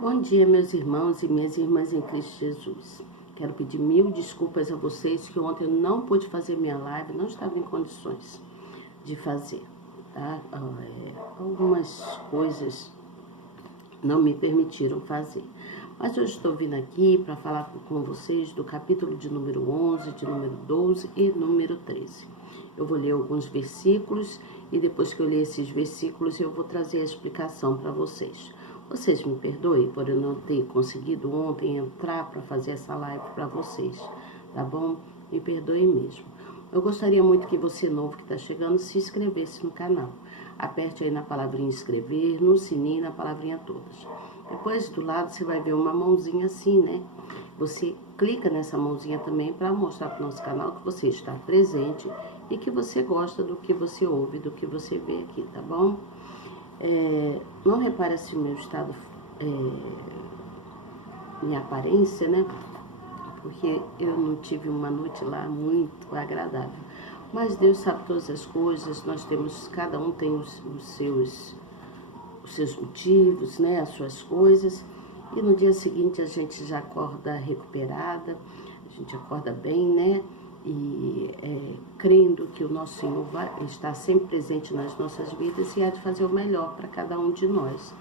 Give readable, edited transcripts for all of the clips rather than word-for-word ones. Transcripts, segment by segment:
Bom dia, meus irmãos e minhas irmãs em Cristo Jesus. Quero pedir mil desculpas a vocês que ontem eu não pude fazer minha live, não estava em condições de fazer, tá? Algumas coisas não me permitiram fazer. Mas hoje estou vindo aqui para falar com vocês do capítulo de número 11, de número 12 e número 13. Eu vou ler alguns versículos e depois que eu ler esses versículos eu vou trazer a explicação para vocês. Vocês me perdoem por eu não ter conseguido ontem entrar para fazer essa live para vocês, tá bom? Me perdoem mesmo. Eu gostaria muito que você novo que está chegando se inscrevesse no canal. Aperte aí na palavrinha inscrever, no sininho, na palavrinha todas. Depois do lado você vai ver uma mãozinha assim, né? Você clica nessa mãozinha também para mostrar para o nosso canal que você está presente e que você gosta do que você ouve, do que você vê aqui, tá bom? Não repare se o meu estado, minha aparência, né? Porque eu não tive uma noite lá muito agradável. Mas Deus sabe todas as coisas, cada um tem os seus motivos, né? As suas coisas. E no dia seguinte a gente já acorda recuperada, a gente acorda bem, né? E crendo que o nosso Senhor vai estar sempre presente nas nossas vidas e há de fazer o melhor para cada um de nós.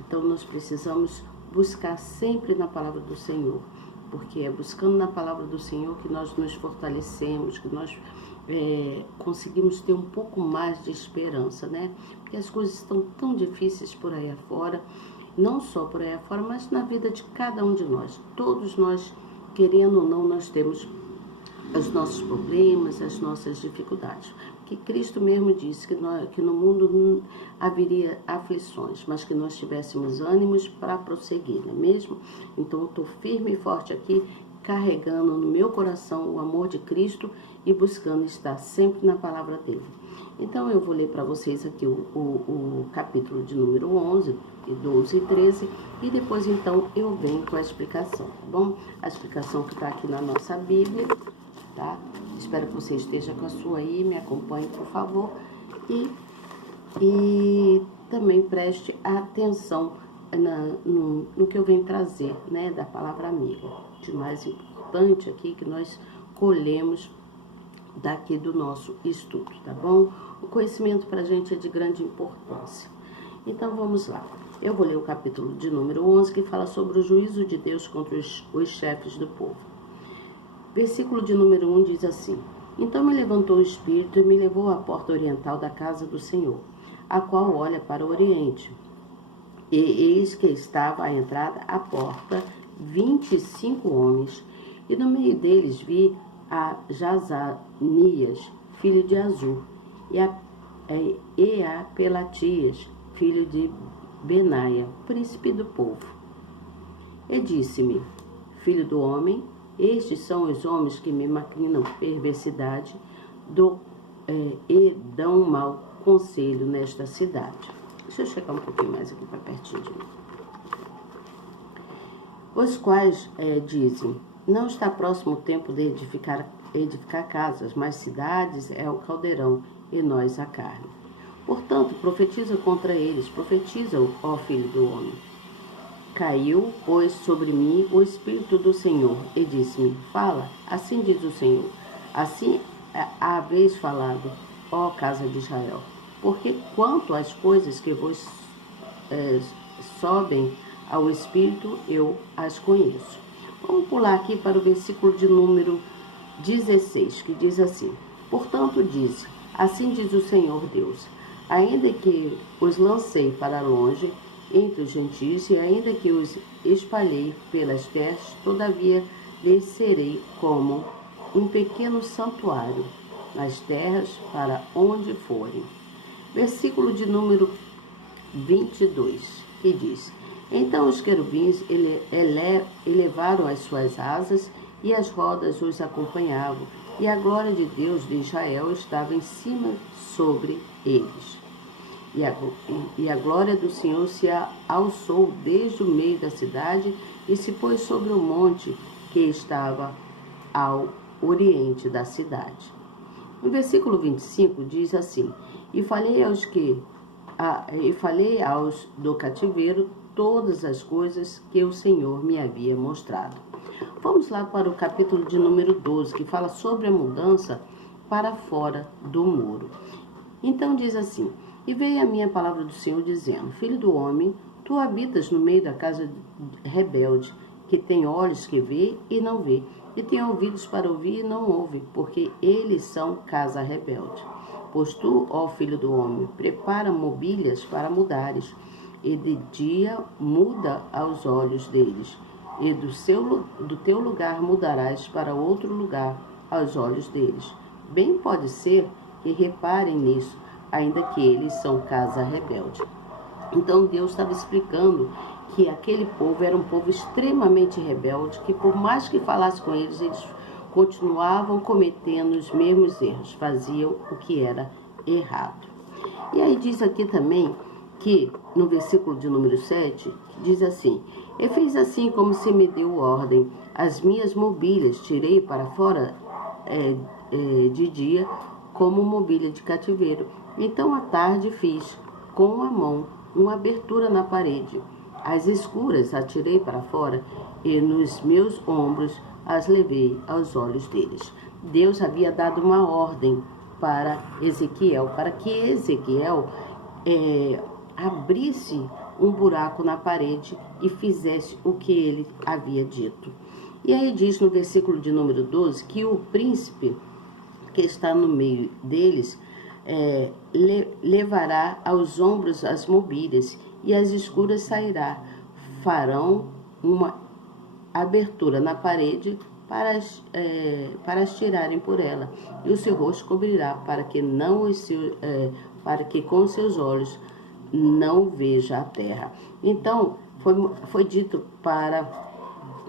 Então nós precisamos buscar sempre na palavra do Senhor, porque é buscando na palavra do Senhor que nós nos fortalecemos, que nós conseguimos ter um pouco mais de esperança, né? Porque as coisas estão tão difíceis por aí afora, não só por aí afora, mas na vida de cada um de nós. Todos nós, querendo ou não, nós temos os nossos problemas, as nossas dificuldades. Que Cristo mesmo disse que no mundo haveria aflições, mas que nós tivéssemos ânimos para prosseguir, não é mesmo? Então eu estou firme e forte aqui, carregando no meu coração o amor de Cristo e buscando estar sempre na palavra dele. Então eu vou ler para vocês aqui o capítulo de número 11, 12 e 13 e depois então eu venho com a explicação, tá bom? A explicação que está aqui na nossa Bíblia, tá? Espero que você esteja com a sua aí, me acompanhe por favor e também preste atenção no que eu venho trazer, né, da palavra amiga, de mais importante aqui que nós colhemos daqui do nosso estudo, tá bom? O conhecimento para a gente é de grande importância. Então vamos lá. Eu vou ler o capítulo de número 11 que fala sobre o juízo de Deus contra os chefes do povo. Versículo de número 1 diz assim: Então me levantou o Espírito e me levou à porta oriental da casa do Senhor, a qual olha para o oriente. E eis que estava à entrada à porta 25 homens, e no meio deles vi a Jazanias, filho de Azur, e a Pelatias, filho de Benaia, príncipe do povo. E disse-me: Filho do homem, estes são os homens que me maquinam perversidade e dão mau conselho nesta cidade. Deixa eu chegar um pouquinho mais aqui para pertinho de mim. Os quais dizem: Não está próximo o tempo de edificar casas, mas cidades é o caldeirão e nós a carne. Portanto, profetiza contra eles, profetiza, ó filho do homem. Caiu, pois, sobre mim o Espírito do Senhor, e disse-me: Fala, assim diz o Senhor, assim haveis falado, ó casa de Israel, porque quanto às coisas que vos sobem ao Espírito, eu as conheço. Vamos pular aqui para o versículo de número 16, que diz assim: Portanto, diz, assim diz o Senhor Deus, ainda que os lancei para longe entre os gentios, e ainda que os espalhei pelas terras, todavia lhes serei como um pequeno santuário nas terras para onde forem. Versículo de número 22, que diz: Então os querubins elevaram as suas asas, e as rodas os acompanhavam, e a glória de Deus de Israel estava em cima sobre eles. E a glória do Senhor se alçou desde o meio da cidade e se pôs sobre o monte que estava ao oriente da cidade. No versículo 25 diz assim: E falei aos do cativeiro todas as coisas que o Senhor me havia mostrado. Vamos lá para o capítulo de número 12, que fala sobre a mudança para fora do muro. Então diz assim: e veio a minha palavra do Senhor dizendo: filho do homem, tu habitas no meio da casa rebelde, que tem olhos que vê e não vê, e tem ouvidos para ouvir e não ouve, porque eles são casa rebelde. Pois tu, ó filho do homem, prepara mobílias para mudares, e de dia muda aos olhos deles, e do teu lugar mudarás para outro lugar aos olhos deles. Bem pode ser que reparem nisso, ainda que eles são casa rebelde. Então Deus estava explicando que aquele povo era um povo extremamente rebelde, que por mais que falasse com eles, eles continuavam cometendo os mesmos erros, faziam o que era errado. E aí diz aqui também que, no versículo de número 7, diz assim: e fiz assim como se me deu ordem, as minhas mobílias tirei para fora de dia, como mobília de cativeiro. Então à tarde fiz, com a mão, uma abertura na parede. As escuras atirei para fora, e nos meus ombros as levei aos olhos deles. Deus havia dado uma ordem para Ezequiel, para que Ezequiel abrisse um buraco na parede e fizesse o que ele havia dito. E aí diz no versículo de número 12 que o príncipe que está no meio deles levará aos ombros as mobílias, e as escuras sairá. Farão uma abertura na parede para as tirarem por ela, e o seu rosto cobrirá, para que com seus olhos não veja a terra. Então foi dito para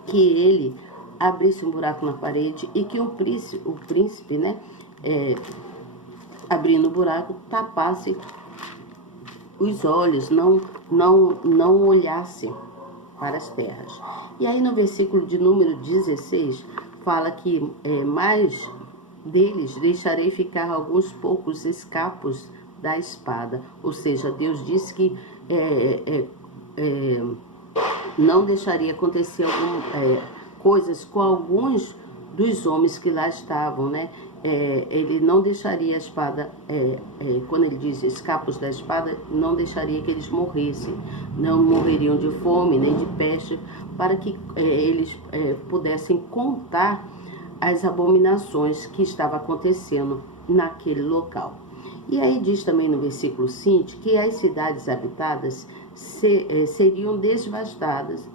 que ele abrisse um buraco na parede, e que o príncipe, né, abrindo o buraco, tapasse os olhos, não olhasse para as terras. E aí no versículo de número 16 fala que mais deles deixarei ficar alguns poucos escapos da espada. Ou seja, Deus disse que não deixaria acontecer coisas com alguns dos homens que lá estavam, né? Ele não deixaria a espada, quando ele diz escapos da espada, não deixaria que eles morressem, não morreriam de fome nem de peste, para que eles pudessem contar as abominações que estavam acontecendo naquele local. E aí diz também no versículo 5 que as cidades habitadas seriam devastadas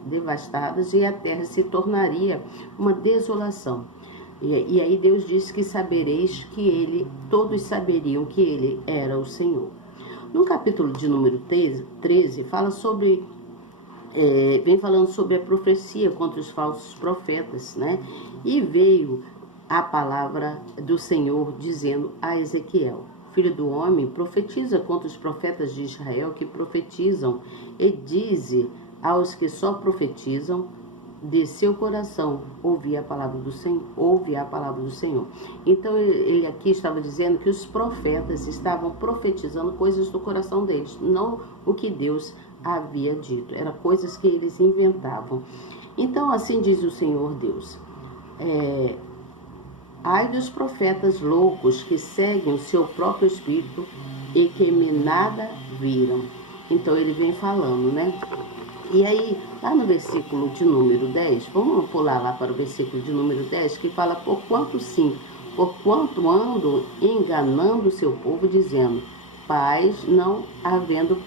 e a terra se tornaria uma desolação. E aí Deus disse que sabereis que todos saberiam que ele era o Senhor. No capítulo de número 13, fala sobre, vem falando sobre a profecia contra os falsos profetas, né? E veio a palavra do Senhor dizendo a Ezequiel: filho do homem, profetiza contra os profetas de Israel que profetizam, e dize aos que só profetizam, de seu coração, ouve a palavra do Senhor. Então ele aqui estava dizendo que os profetas estavam profetizando coisas do coração deles, não o que Deus havia dito, eram coisas que eles inventavam. Então assim diz o Senhor Deus: ai dos profetas loucos que seguem o seu próprio espírito e que nada viram. Então ele vem falando, né? E aí, lá no versículo de número 10, vamos pular lá para o versículo de número 10, que fala: porquanto ando enganando o seu povo, dizendo paz, não havendo,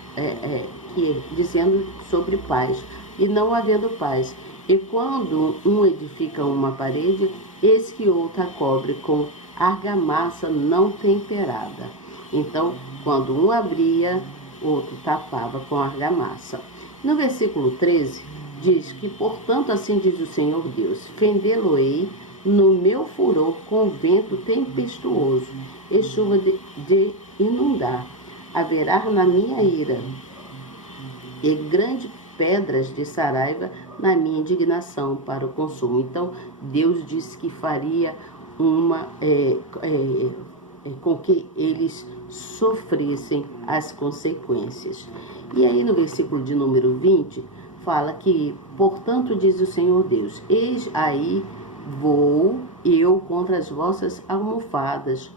dizendo sobre paz, e não havendo paz. E quando um edifica uma parede, eis que outra cobre com argamassa não temperada. Então, quando um abria, outro tapava com argamassa. No versículo 13, diz que, portanto, assim diz o Senhor Deus: fendê-lo-ei no meu furor com vento tempestuoso e chuva de inundar. Haverá na minha ira e grandes pedras de saraiva na minha indignação para o consumo. Então, Deus disse que faria com que eles sofressem as consequências. E aí no versículo de número 20, fala que, portanto, diz o Senhor Deus, eis aí vou eu contra as vossas almofadas,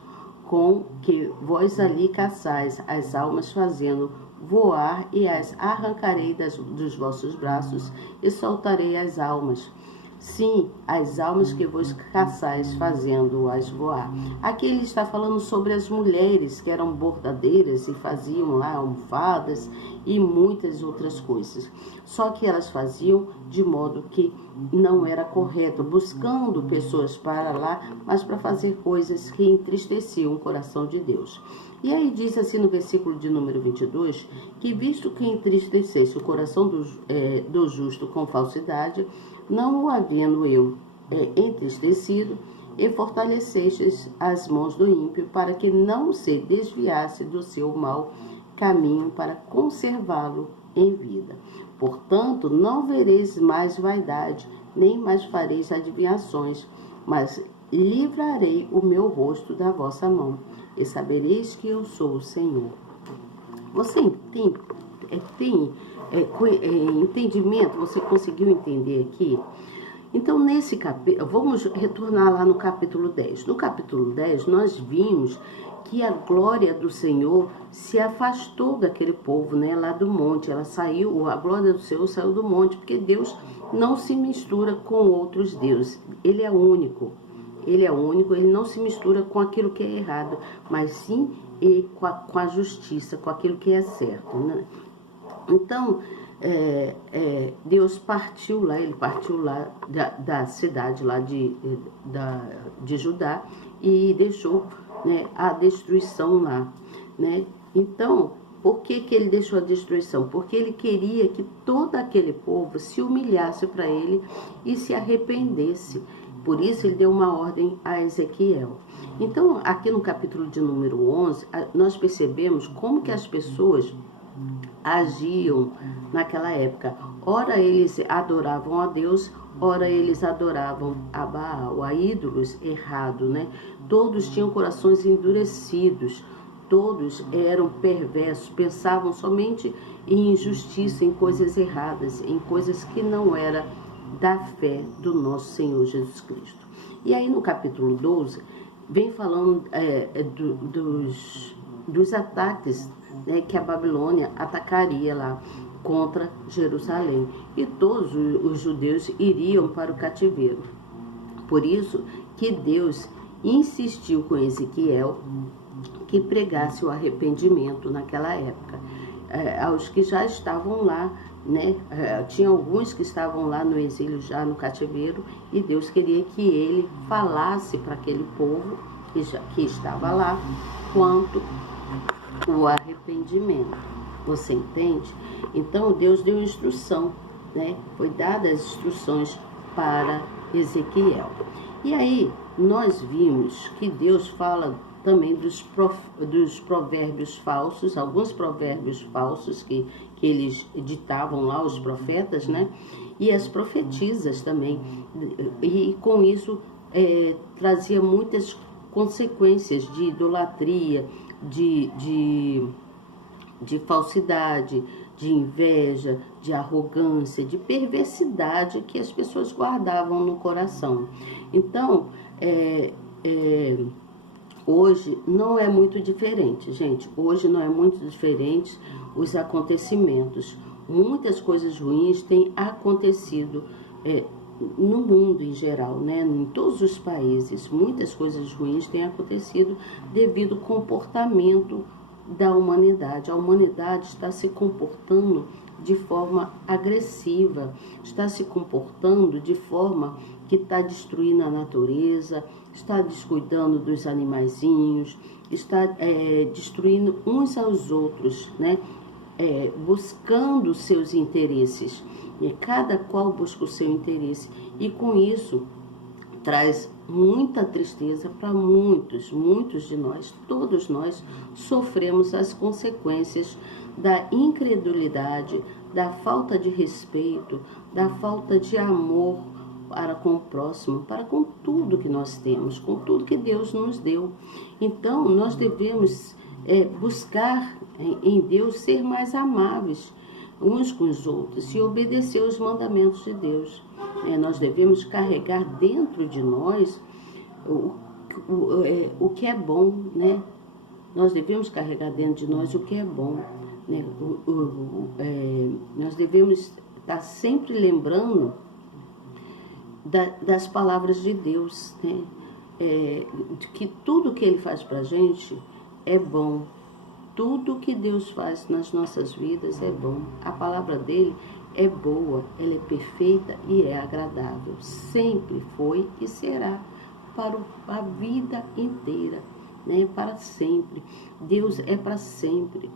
com que vós ali caçais as almas, fazendo voar, e as arrancarei dos vossos braços, e soltarei as almas. Sim, as almas que vos caçais, fazendo-as voar. Aqui ele está falando sobre as mulheres que eram bordadeiras e faziam lá almofadas e muitas outras coisas. Só que elas faziam de modo que não era correto, buscando pessoas para lá, mas para fazer coisas que entristeciam o coração de Deus. E aí diz assim no versículo de número 22, que visto que entristecesse o coração do justo com falsidade, não o havendo eu entristecido, e fortalecestes as mãos do ímpio, para que não se desviasse do seu mau caminho, para conservá-lo em vida. Portanto, não vereis mais vaidade, nem mais fareis adivinhações, mas livrarei o meu rosto da vossa mão, e sabereis que eu sou o Senhor. Você tem entendimento? Você conseguiu entender aqui? Então, nesse capítulo, vamos retornar lá no capítulo 10. No capítulo 10, nós vimos que a glória do Senhor se afastou daquele povo, né, lá do monte. Ela saiu, a glória do Senhor saiu do monte, porque Deus não se mistura com outros deuses. Ele é único. Ele é único, ele não se mistura com aquilo que é errado, mas sim com a justiça, com aquilo que é certo, né? Então, Deus partiu lá, ele partiu lá da cidade lá de Judá e deixou, né, a destruição lá, né? Então, por que ele deixou a destruição? Porque ele queria que todo aquele povo se humilhasse para ele e se arrependesse. Por isso ele deu uma ordem a Ezequiel. Então, aqui no capítulo de número 11, nós percebemos como que as pessoas agiam naquela época. Ora eles adoravam a Deus, ora eles adoravam a Baal, a ídolos errados, né? Todos tinham corações endurecidos, todos eram perversos, pensavam somente em injustiça, em coisas erradas, em coisas que não eram da fé do nosso Senhor Jesus Cristo. E aí no capítulo 12, vem falando dos ataques, né, que a Babilônia atacaria lá contra Jerusalém. E todos os judeus iriam para o cativeiro. Por isso que Deus insistiu com Ezequiel que pregasse o arrependimento naquela época. Aos que já estavam lá, né? Tinha alguns que estavam lá no exílio, já no cativeiro, e Deus queria que ele falasse para aquele povo que estava lá quanto o arrependimento. Você entende? Então Deus deu instrução, né? Foi dadas as instruções para Ezequiel. E aí nós vimos que Deus fala também dos provérbios falsos, alguns provérbios falsos que eles ditavam lá, os profetas, né? E as profetisas também. E com isso trazia muitas consequências de idolatria, de falsidade, de inveja, de arrogância, de perversidade que as pessoas guardavam no coração. Então, hoje não é muito diferente, gente. Hoje não é muito diferente os acontecimentos. Muitas coisas ruins têm acontecido no mundo em geral, né? Em todos os países. Muitas coisas ruins têm acontecido devido ao comportamento da humanidade. A humanidade está se comportando de forma agressiva, está se comportando de forma que está destruindo a natureza, está descuidando dos animaizinhos, está destruindo uns aos outros, né? Buscando seus interesses. E cada qual busca o seu interesse. E com isso traz muita tristeza para muitos de nós. Todos nós sofremos as consequências da incredulidade, da falta de respeito, da falta de amor para com o próximo, para com tudo que nós temos, com tudo que Deus nos deu. Então, nós devemos buscar em Deus ser mais amáveis uns com os outros e obedecer os mandamentos de Deus. Nós devemos carregar dentro de nós o que é bom, né? Nós devemos carregar dentro de nós o que é bom, né? Nós devemos estar sempre lembrando das palavras de Deus, né? De que tudo que Ele faz pra gente é bom. Tudo que Deus faz nas nossas vidas é bom. A palavra dele é boa, ela é perfeita e é agradável. Sempre foi e será para a vida inteira, né? Para sempre. Deus é para sempre.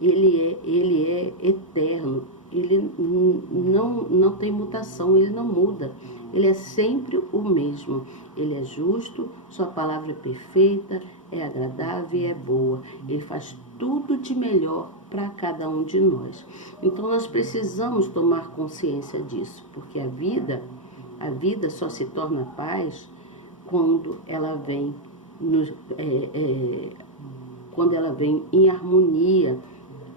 Ele é eterno. Ele não tem mutação, ele não muda. Ele é sempre o mesmo. Ele é justo, sua palavra é perfeita, é agradável e é boa. Ele faz tudo de melhor para cada um de nós. Então nós precisamos tomar consciência disso, porque a vida só se torna paz quando ela vem quando ela vem em harmonia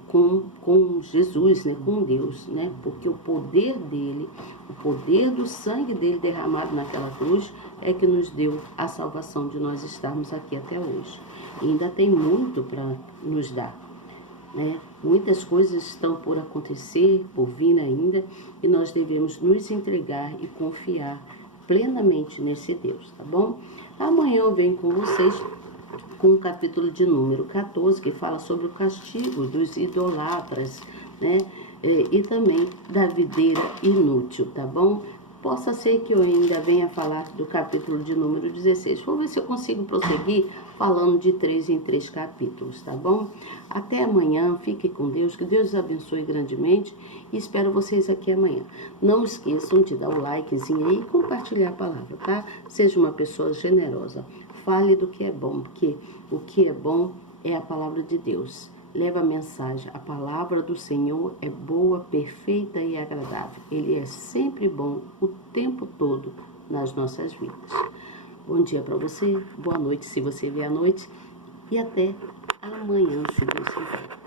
com Jesus, né, com Deus, né? Porque o poder dele, o poder do sangue dele derramado naquela cruz é que nos deu a salvação de nós estarmos aqui até hoje. E ainda tem muito para nos dar, né? Muitas coisas estão por acontecer, por vir ainda, e nós devemos nos entregar e confiar plenamente nesse Deus, tá bom? Amanhã eu venho com vocês com o capítulo de número 14, que fala sobre o castigo dos idolatras, né? E também da videira inútil, tá bom? Possa ser que eu ainda venha falar do capítulo de número 16. Vou ver se eu consigo prosseguir falando de 3 em 3 capítulos, tá bom? Até amanhã, fique com Deus, que Deus os abençoe grandemente e espero vocês aqui amanhã. Não esqueçam de dar o likezinho aí e compartilhar a palavra, tá? Seja uma pessoa generosa. Fale do que é bom, porque o que é bom é a palavra de Deus. Leva a mensagem, a palavra do Senhor é boa, perfeita e agradável. Ele é sempre bom o tempo todo nas nossas vidas. Bom dia para você, boa noite se você vê à noite e até amanhã, se Deus quiser.